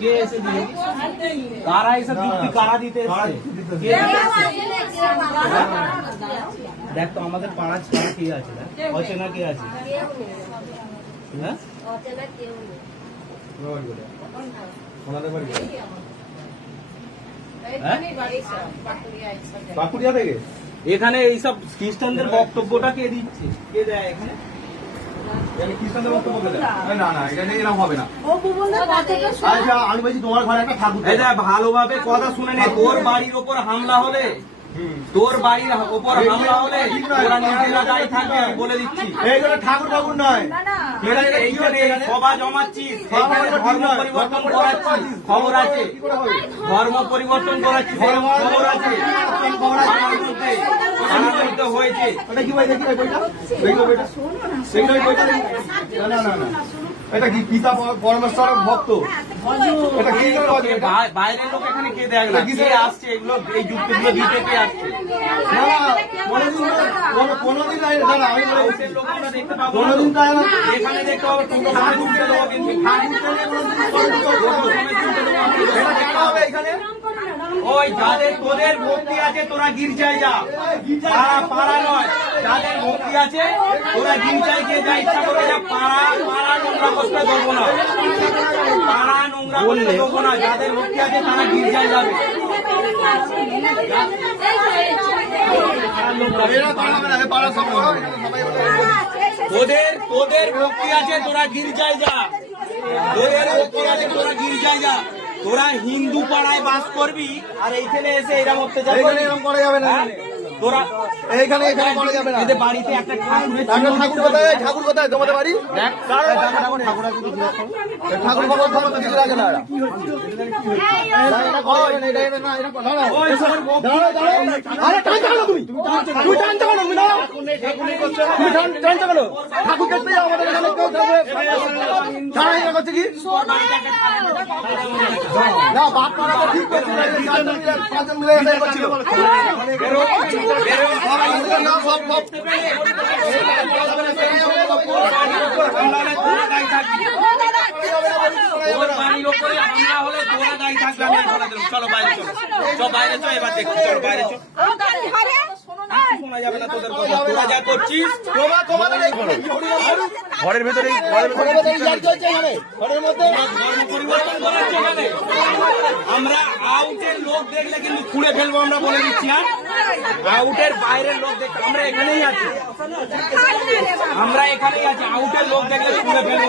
কে এসে দিয়ে কারা এসব যুক্তি কারা দিতে এসছে? দেখ তো আমাদের পাড়া ছাড়া কে আছে, অচেনা কে আছে? হ্যাঁ বাঁকুড়িয়া থেকে এখানে এইসব খ্রিস্টানদের বক্তব্যটা কে দিচ্ছে, কে দেয় এখানে? খ্রিস্টানদের বক্তব্য দেয়? না না, এখানে এরকম হবে না। আচ্ছা আমি বলছি তোমার ঘরে একটা ঠাকুর। এই দেখ ভালোভাবে কথা শুনে নে। তোর বাড়ির ওপর হামলা হলে, তোর বাড়ির ওপর হামলা হলে ওরা নিজেরা দায়ী থাকবে, আমি বলে দিচ্ছি। এইগুলো ঠাকুর ঠাকুর নয়, এইখানে সভা জমাচ্ছিস, ধর্ম পরিবর্তন করাচ্ছিস, খবর আছে। ধর্ম পরিবর্তন করাচ্ছিস, খবর আছে। হয়েছে ওটা কি বই দেখি বইটা, বইটা না না না, এটা কি পিতা পরমেশ্বরের ভক্ত? এটা কি বাইরের লোক এখানে কে দেখ না, কে আসছে এগুলো, এই যুক্তিগুলো দিতে কে আসছে? কোনদিন এখানে দেখতে হবে, ওই যাদের তোদের ভক্তি আছে তোরা গির্জায় যা, পাড়া নয়। যাদের ভক্তি আছে তোরা গির্জায় গিয়ে যা ইচ্ছা করে যা। পাড়া নোংরা করতে দেবো না, পাড়া নোংরা করতে দেবো না। যাদের ভক্তি আছে তারা গির্জায় যাবে। তোদের ভক্তি আছে তোরা গির্জায় যা, তোদের ভক্তি আছে তোরা গির্জায় যা। তোরা হিন্দু পাড়ায় বাস করবি আর এইখানে এসে এরা অত্যাচার করবি, এরকম করা যাবে না। তোরা এইখানে করা যাবে না। এদের বাড়িতে একটা ঠাকুরের ঠাকুর কোথায়? ঠাকুর কোথায় তোমাদের বাড়ি? ঠাকুর বাবা ধর্ম কিছু লাগে না। ঠাকুর দেখতে যাও আমাদের এখানে কেউ করছে কি না? বাপ মারা তো ঠিক করছিল, পাঁচজন মিলে এসে করছিল। চলো বাইরে, চলো বাইরে, চলো এবার দেখো, চলো বাইরে চলো। শোনা যাবে না তোদের কথা, তোরা যা করছিস। ঘরের ভেতরে পরিবর্তন করাচ্ছে এখানে। আমরা আউটের লোক দেখলে কিন্তু খুঁড়ে ফেলবো, আমরা বলে দিচ্ছি। আউটের বাইরের লোক দেখলে আমরা এখানেই আছি, আউটের লোক দেখলে খুঁড়ে ফেলবো।